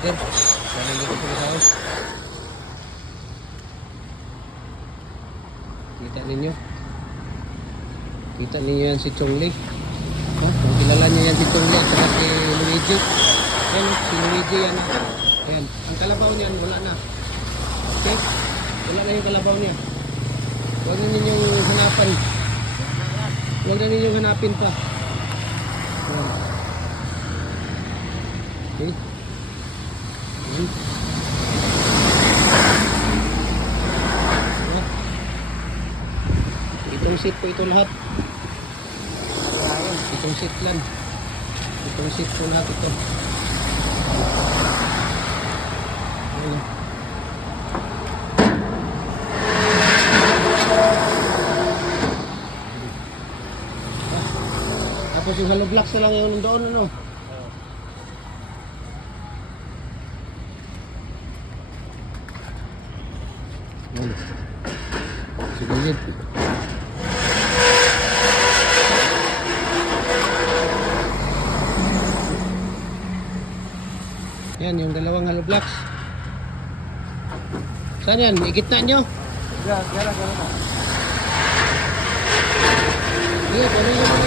order. Galing dito sa house. Kita ninyo. Kita ninyo yan si Chongli. Oh, kung kilala niyo yan si Chongli at saka si Luigi. Yan, si Luigi yan. Ayan. Ang kalabaw niyan, wala na. Okay? Wala na yung kalabaw niya. Huwag na ninyong hanapan. Huwag na ninyong hanapin pa. Ayan. Okay? Ayan. Ayan. Itong seat po ito lahat. Itong seat lang. Itong seat po lahat ito. Ayan. Tapos yung hollow blocks na lang yung doon, ano? Ayan. Sige, yun. Yan, yung dalawang hollow blocks. Saan yan? Igitna nyo? Gara. Iya, paano yung